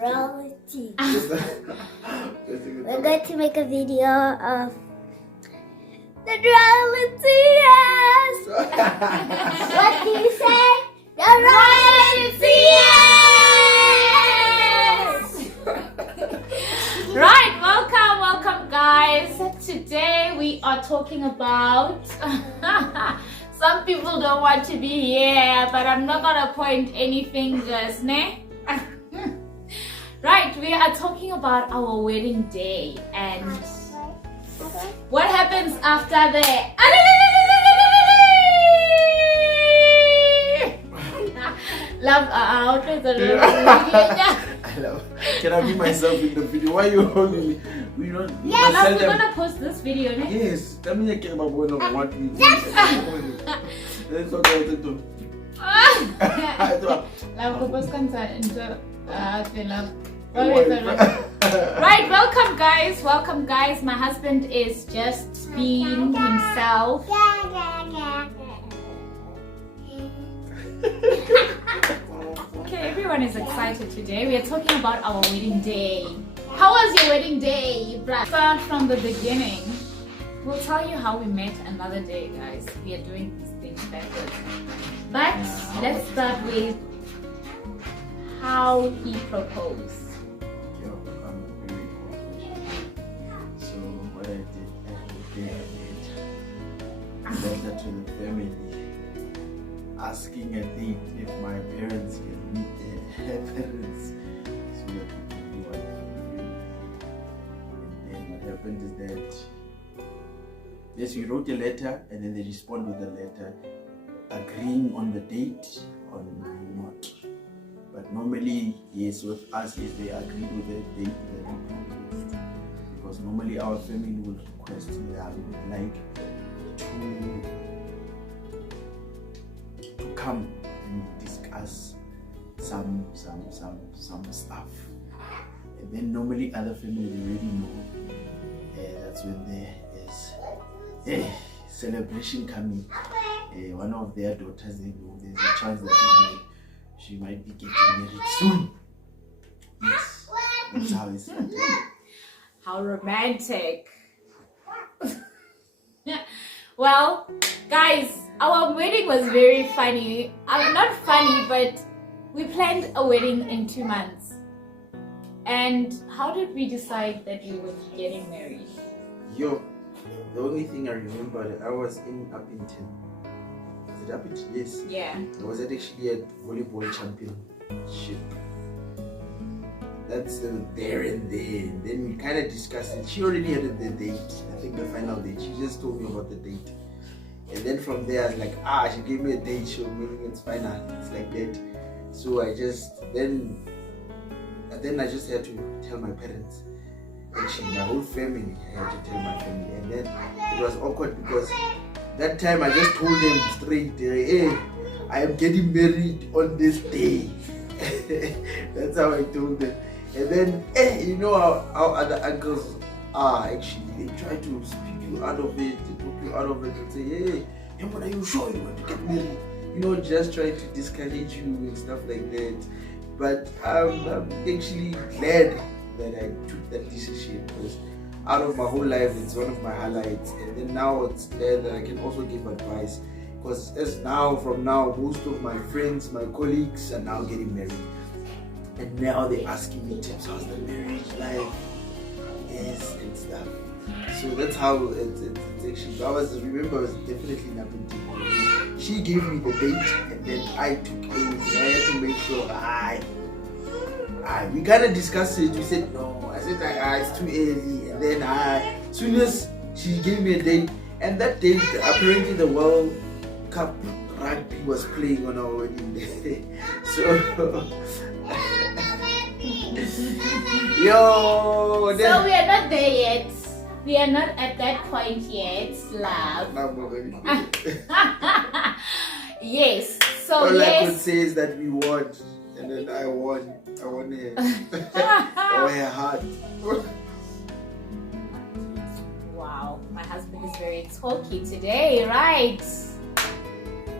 reality. We're going to make a video of the reality, yes. What do you say? The reality, yes. Right, welcome guys. Today we are talking about some people don't want to be here, but I'm not gonna point any fingers, ne? Right, we are talking about our wedding day and what happens after that. Love out. I love. Can I be myself in the video? Why are you holding me? We don't. Yeah, love, we're gonna post this video, ne? Yes, tell me I care about one of what we do. Let's talk about it too. Love, go post content into love. Right, welcome guys. My husband is just being himself. Okay, everyone is excited today. We are talking about our wedding day. How was your wedding day, bruh? Start from the beginning. We'll tell you how we met another day, guys. We are doing these things backwards. But let's start with how he proposed. So what I did, I letter to the family asking a date if my parents can meet their parents so that we can do what we do. And then what happened is that yes, we wrote a letter and then they respond with a letter agreeing on the date or not. But normally, yes, with us, yes, they agree with the date that we proposed. Because normally our family will request that we would like to come and discuss some stuff. And then normally other families already know that's when there is celebration coming. One of their daughters, they know there's a chance that she might be getting married soon. Yes, that's how it's started. How romantic. Well, guys, our wedding was very funny. Not funny, but we planned a wedding in 2 months. And how did we decide that we were getting married? Yo, the only thing I remember, I was in Uppington. Was it Uppington? Yes. Yeah. I was actually at volleyball championship. That's there and there. And then we kind of discussed it. She already had the date. I think the final date. She just told me about the date. And then from there, I was like, she gave me a date. She meaning it's final. It's like that. So I just then I just had to tell my parents. Actually, my whole family. I had to tell my family. And then it was awkward because that time I just told them straight, hey, I am getting married on this day. That's how I told them. And then, you know how other uncles are actually. They try to speak you out of it, to talk you out of it and say, hey, but are you sure you want to get married? You know, just trying to discourage you and stuff like that. But I'm actually glad that I took that decision because out of my whole life, it's one of my highlights. And then now it's there that I can also give advice. Because from now, most of my friends, my colleagues are now getting married. And now they're asking me tips, how's the marriage life? Yes, and stuff. So that's how it's actually. I was definitely nothing. She gave me the date and then I took everything. I had to make sure we kind of discussed it. We said no. I said it's too early. And then as soon as she gave me a date, and that date apparently the World Cup rugby was playing on our wedding day. So yo. So we are not there yet. We are not at that point yet, love. Yes. So all yes. I could say is that we won, and then I won. I won her. Her heart. Wow, my husband is very talky today, right?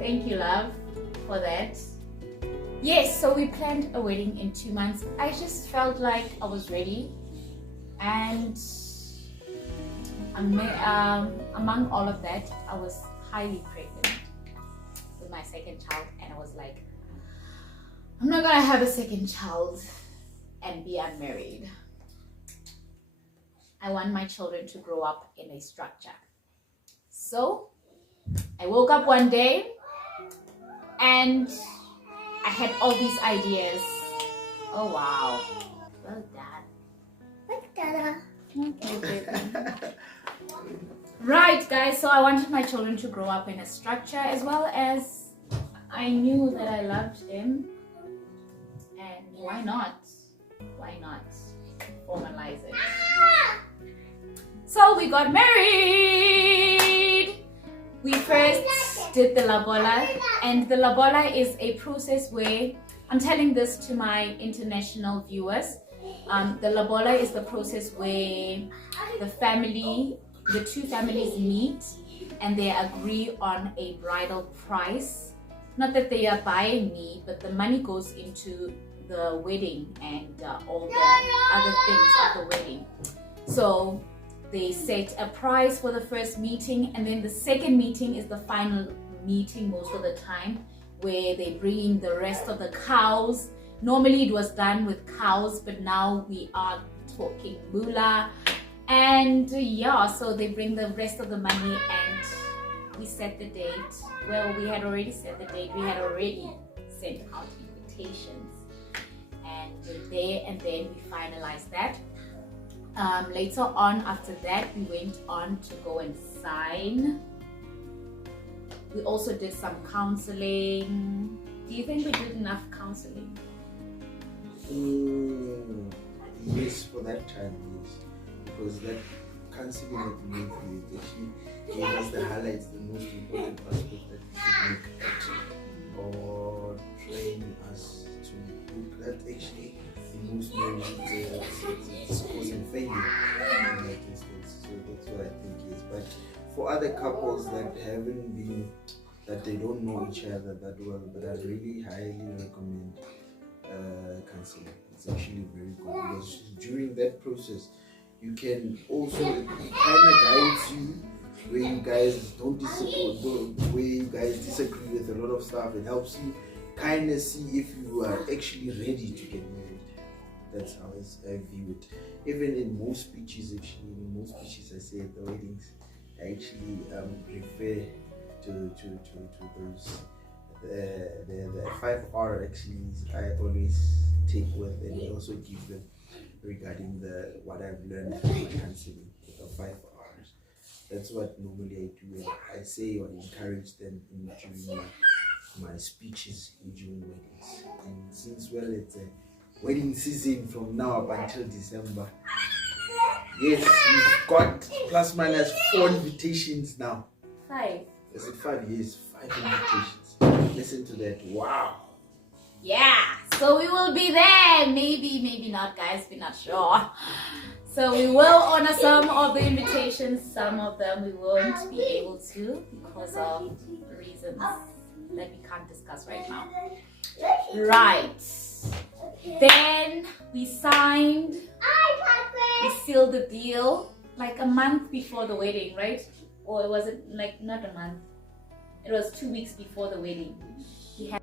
Thank you, love, for that. Yes, so we planned a wedding in 2 months. I just felt like I was ready, and among all of that, I was highly pregnant with my second child, and I was like, I'm not gonna have a second child and be unmarried. I want my children to grow up in a structure. So I woke up one day and I had all these ideas. Oh wow. Well done. Okay, baby. Right, guys, so I wanted my children to grow up in a structure, as well as I knew that I loved them. And why not? Why not formalize it? So we got married. We first did the lobola, and the lobola is a process where, I'm telling this to my international viewers, the lobola is the process where the two families meet and they agree on a bridal price. Not that they are buying me, but the money goes into the wedding and all the other things of the wedding. So they set a price for the first meeting, and then the second meeting is the final meeting most of the time, where they bring in the rest of the cows. Normally it was done with cows, but now we are talking moolah. And yeah, so they bring the rest of the money and we set the date. Well, we had already set the date. We had already sent out invitations, and we're there, and then we finalized that. Later on, after that, we went on to go and sign. We also did some counseling. Do you think we did enough counseling? Yes, for that time, yes. Because that counseling that we went through, it actually gave us the highlights, the most important aspect that we should look at, or train us to look at. Actually, in most marriages, it's causing failure in that instance. So that's what I think is. But for other couples that haven't been, that they don't know each other that well, but I really highly recommend counseling. It's actually very good, because during that process, you can also, it kind of guides you where you guys don't disagree, where you guys disagree with a lot of stuff. It helps you kind of see if you are actually ready to get married. That's how I view it. Even in most speeches, I say at the weddings, I actually refer to those the 5R actually I always take with, and I also give them regarding what I've learned from my counseling, the 5 R's. That's what normally I do, and I say or encourage them during my speeches during weddings. And since it's a wedding season from now up until December, yes, we've got plus minus 4 invitations now. 5. Is it 5? Yes, 5 invitations. Listen to that. Wow. Yeah, so we will be there. Maybe not, guys. We're not sure. So we will honor some of the invitations. Some of them we won't be able to because of reasons that we can't discuss right now. Right. Then we signed. We sealed the deal like a month before the wedding, right? Or was it like not a month? It was 2 weeks before the wedding. We had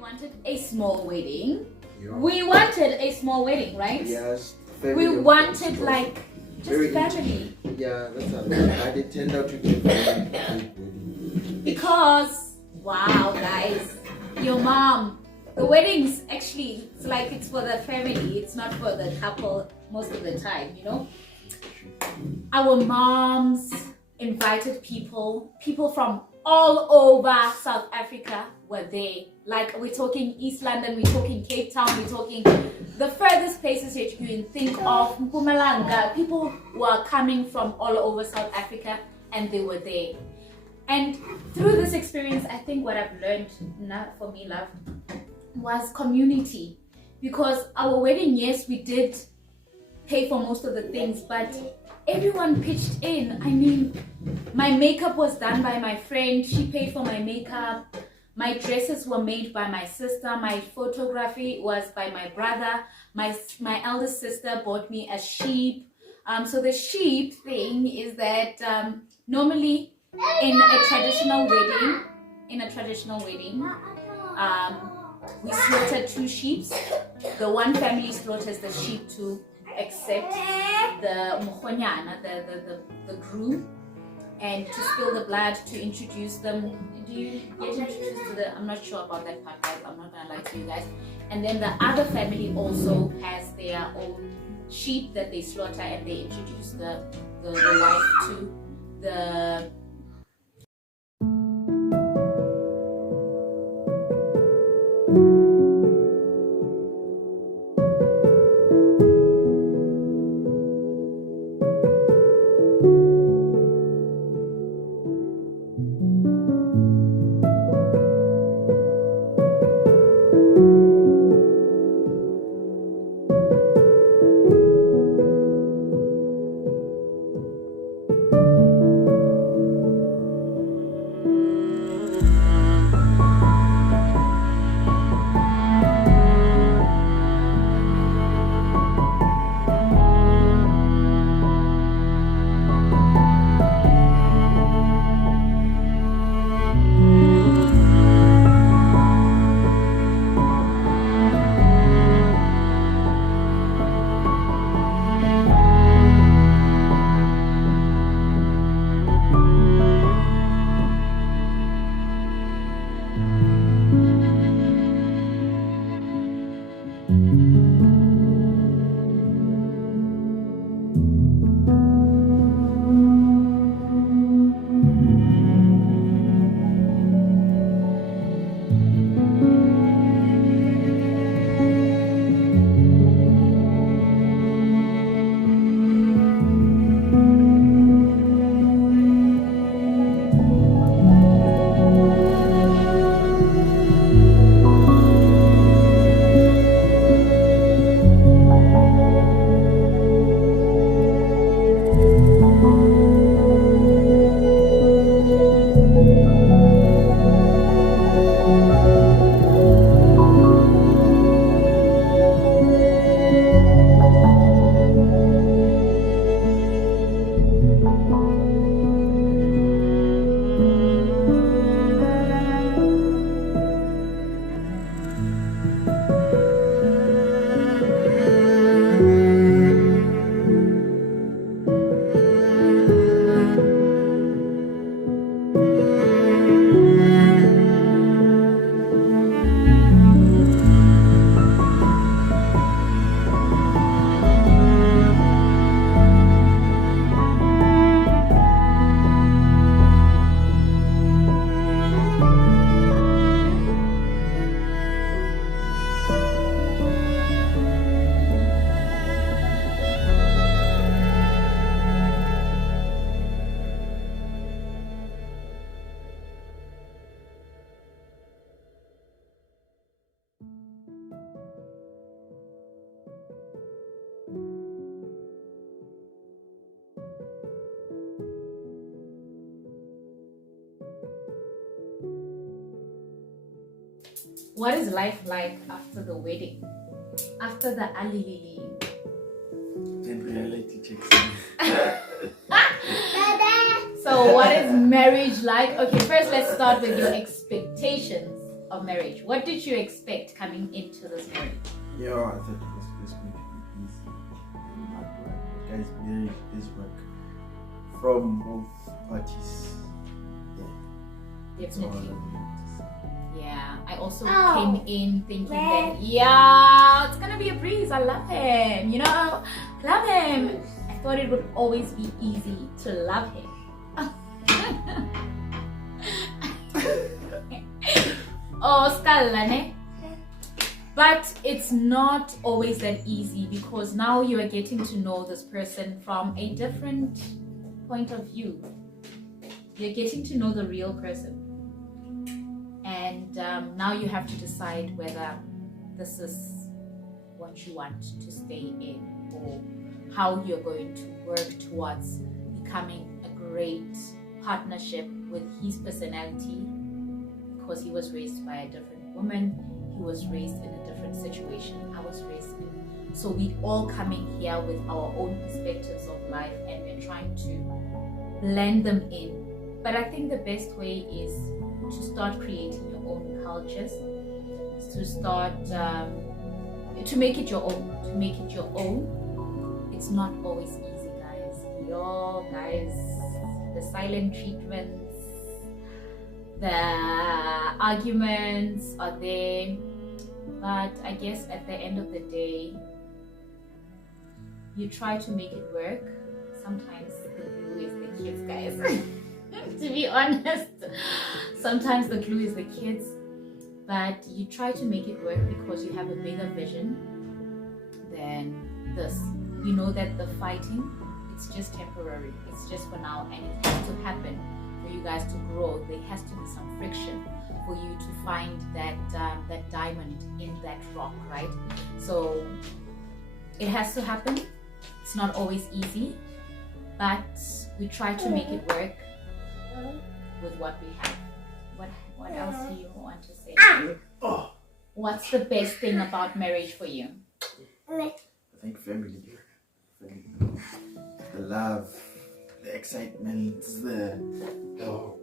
wanted a small wedding. Yeah. We wanted a small wedding, right? Yes. We wanted like Just Very family. Yeah, that's how it turned out to be a very good wedding. Because, wow, guys, your mom, the weddings actually, it's like it's for the family, it's not for the couple most of the time, you know? Our moms invited people from all over South Africa were there. Like, we're talking East London, we're talking Cape Town, we're talking the furthest places that you can think of, Mpumalanga. People were coming from all over South Africa and they were there. And through this experience, I think what I've learned, not for me, love, was community. Because our wedding, yes, we did pay for most of the things, but everyone pitched in. I mean, my makeup was done by my friend. She paid for my makeup. My dresses were made by my sister. My photography was by my brother. My eldest sister bought me a sheep. So the sheep thing is that normally in a traditional wedding, we slaughter 2 sheep. The one family slaughters the sheep to accept the mukhonyana, the groom, and to spill the blood, to introduce them. Do you get introduced to the, I'm not sure about that part, guys, I'm not gonna lie to you guys. And then the other family also has their own sheep that they slaughter, and they introduce the wife to the What is life like after the wedding? After the alilili? Then reality checks in. So what is marriage like? Okay, first let's start with your expectations of marriage. What did you expect coming into this marriage? Yeah, I thought it was just going to be easy and not work. But guys, marriage is work from both parties. Yeah. That's all I Definitely. really want to say. Yeah, I also Oh. came in thinking Red. that, yeah, it's gonna be a breeze. I love him, you know, love him. I thought it would always be easy to love him. Oh, Scalane. But it's not always that easy because now you are getting to know this person from a different point of view. You're getting to know the real person. And now you have to decide whether this is what you want to stay in or how you're going to work towards becoming a great partnership with his personality, because he was raised by a different woman, he was raised in a different situation, I was raised in. So we all coming here with our own perspectives of life and we're trying to blend them in. But I think the best way is to start creating your own cultures, to start to make it your own. It's not always easy, guys. Yo, guys, the silent treatments, the arguments are there, but I guess at the end of the day, you try to make it work. Sometimes the glue is the kids, guys. To be honest, sometimes the glue is the kids, but you try to make it work because you have a bigger vision than this. You know that the fighting, it's just temporary, it's just for now, and it has to happen for you guys to grow. There has to be some friction for you to find that that diamond in that rock, right? So it has to happen. It's not always easy, but we try to make it work with what we have. What else do you want to say? Oh, What's the best thing about marriage for you? I think family. The love, the excitement, the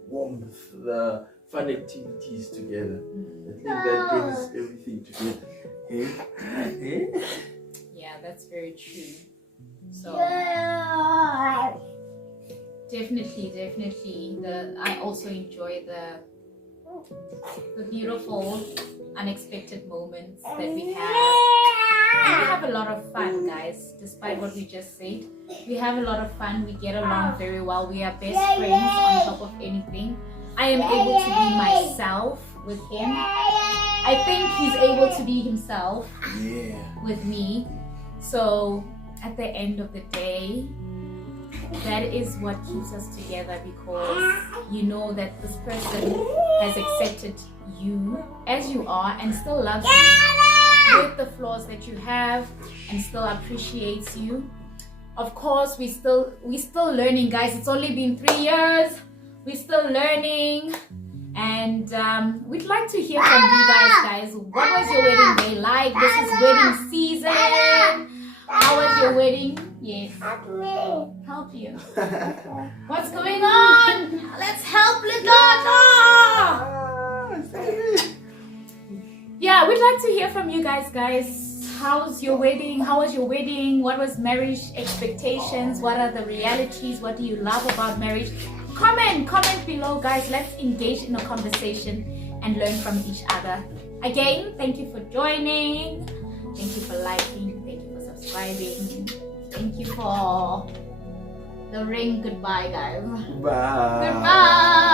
warmth, the fun activities together. I think that brings everything together. Eh? Yeah, that's very true. So definitely I also enjoy the beautiful unexpected moments that we have. And we have a lot of fun, guys. Despite what we just said, we have a lot of fun. We get along very well. We are best friends on top of anything. I am able to be myself with him. I think he's able to be himself with me. So at the end of the day, that is what keeps us together, because you know that this person has accepted you as you are and still loves you with the flaws that you have and still appreciates you. Of course, we still learning, guys. It's only been 3 years. We're still learning, and we'd like to hear from you guys. What was your wedding day like? This is wedding season. How was your wedding? Yes. Help you. What's going on? Let's help Legata. Yeah, we'd like to hear from you guys. How's your wedding? How was your wedding? What was marriage expectations? What are the realities? What do you love about marriage? Comment below, guys. Let's engage in a conversation and learn from each other. Again, thank you for joining. Thank you for liking. Thank you for subscribing. Thank you for the ring. Goodbye, guys. Bye. Goodbye.